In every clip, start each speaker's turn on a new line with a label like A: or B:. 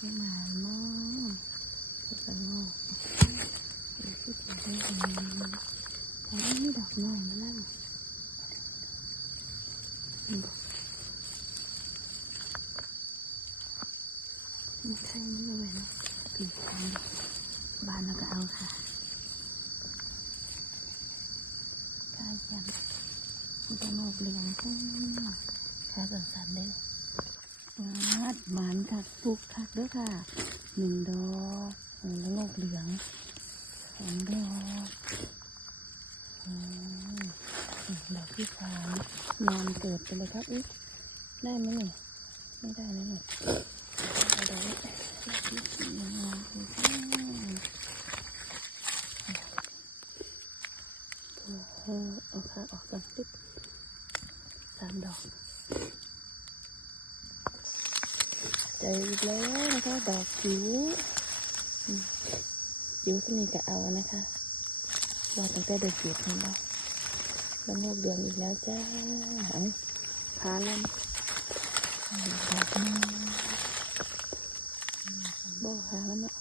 A: ไม่มามากจะงอกที่จะได้เห็นแต่ว่ามีดอกน้อยมาแล้วมันใช่ไม่เลยนะปีกบานเราก็เอาค่ะกายยันมันจะงอกเหลืองขึ้นค่ะสั่นๆเลย ดหวานค่ะปลูกคักด้วยค่ะหนึ่งดอกแล้วงอกเหลืองสองดอกดอกที่สามนอนเกิดไปเลยครับอุ๊ยได้ไหมนี่ไม่ได้นะนี่เอาดอกนี้ดอกที่สี่นอนเกิดเออเอาค่ะออกกันปึ๊บสามดอก เจ ออีกแล้วนะคะ ดอกจิ๋วจิ๋วที่นี่ก็เอานะคะว่าตั้งแต่เด็กเก็บนี่นะแล้วงอกเดือนอีกแล้วจ้าพาลำดอกนึงบ่หามันเนาะ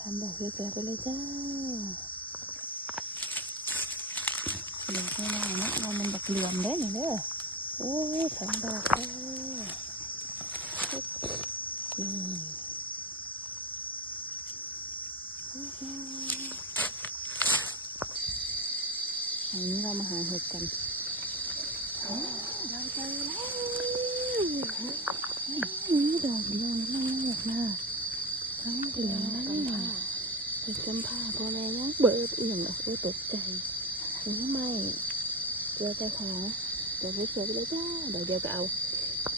A: ทำดอกสวยๆไปเลยจ้าเดี๋ยวให้เราเนาะมันดอกเหลือมเด้อนี่เด้อโอ้ยสองดอกจ้าอืม อันนี้เรามาหาเห็ดกันเราเจอแล้วนี่ดอกเดียวนี่มันหมดนะทั้งเหลืองทั้งหนาเห็ดกำผ้าพอแม่ยังเบิดอีหยังอะโอ้ตกใจโอ้ยไม่เจอแต่ขาเดี๋ยวเสือไปเลยจ้าเดี๋ยวเดียวก็เอา